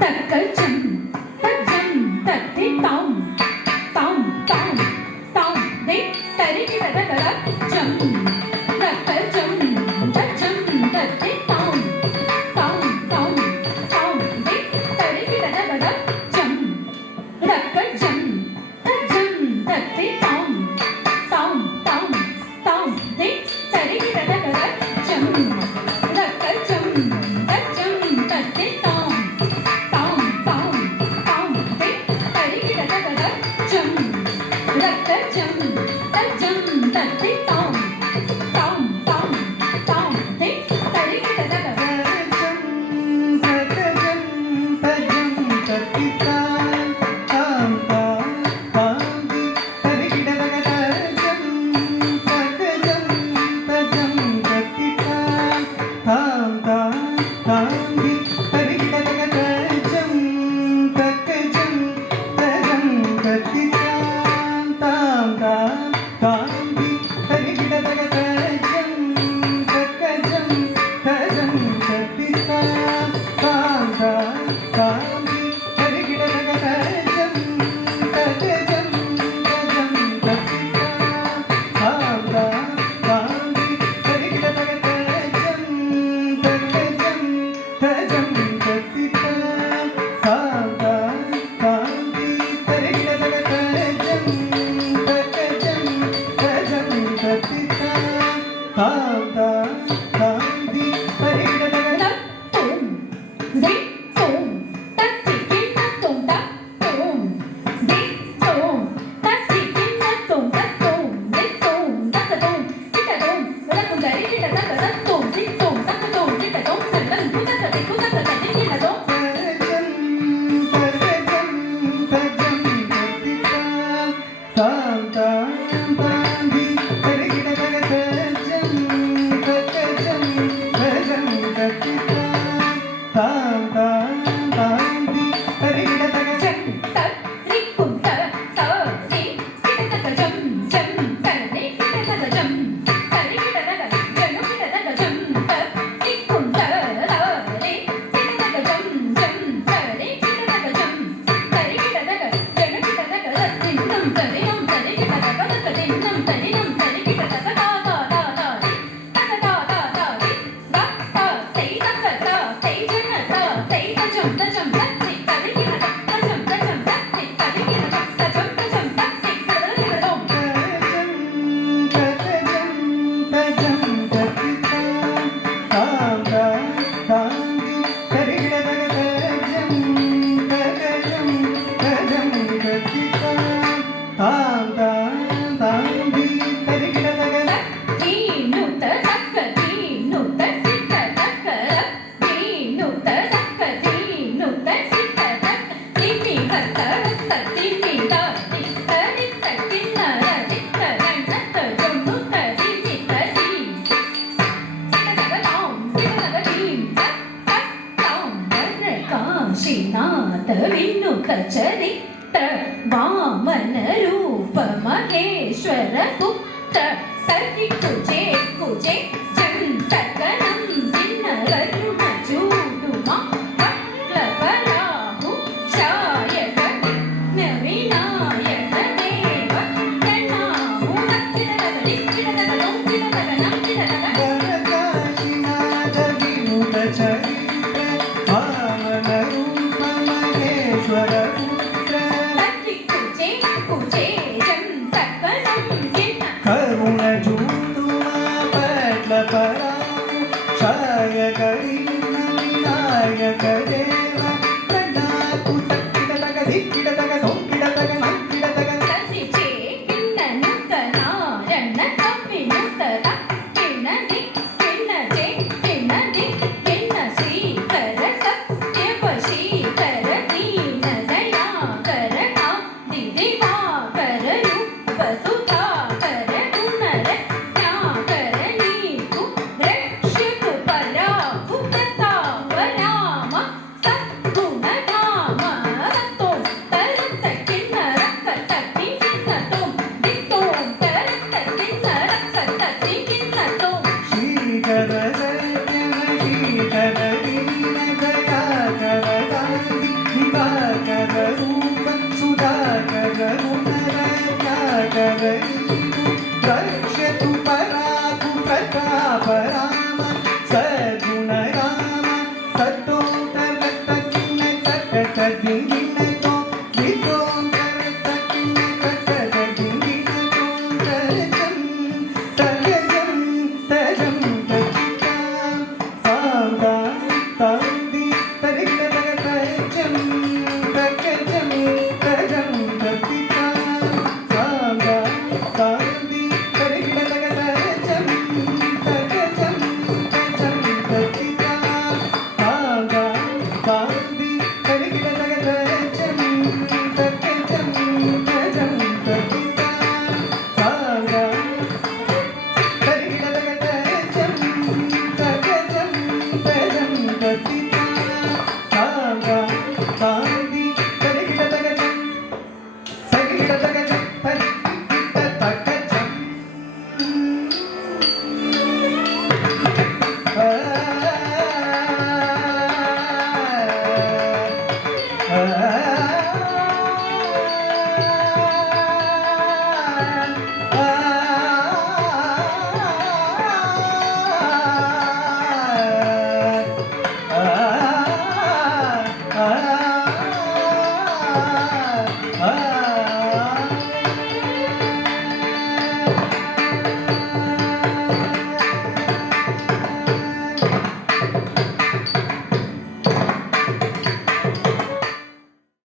தக்கஜம் தஜம் தத்தி தாம் தாம் தாம் தாம் தை தரிகிடதகர ஜம் தக்கஜம் தஜம் தத்தி தாம் தாம் தாம் தாம் தை தரிகிடதகர ஜம் தக்கஜம் தஜம் தத்தி தாம் தாம் தாம் தாம் தை தரிகிடதகர ஜம் தக்கஜம் தஜம் தத்தி தாம் தாம் தாம் தாம் தை தரிகிடதகர ஜம் தக்கஜம் தஜம் தத்தி தாம் தாம் தாம் தாம் தை தரிகிடதகர चरित्र वामन रूप महेश्वर पुत्र सति कुजे कुजे जंतकनं दिनकरुण चूडुमा वक्लबलाहु शायक विनायक देव प्रणामु नक्किडदगडि किडदगडं किडदगनं किडदग वरदाशिनाथ विनुत चरित्र वामन रूप महेश्वर करुण चूडुमा पट्लपराहु शायक विनायक देव प्रणामु तक्किडदगडि किडदगनं किडदगनं किडदग सतिचे किन्ननुत नारण कपिनुत किन्नदि किन्नजे किन्नदि किन्न श्रीकर सत्यवशीकर दीन दयाकर दिदिवाकर रूप सुधाकर गुणर त्याकर नीतु रक्षक पराहु प्रताप राम सद्गुण धाम Ah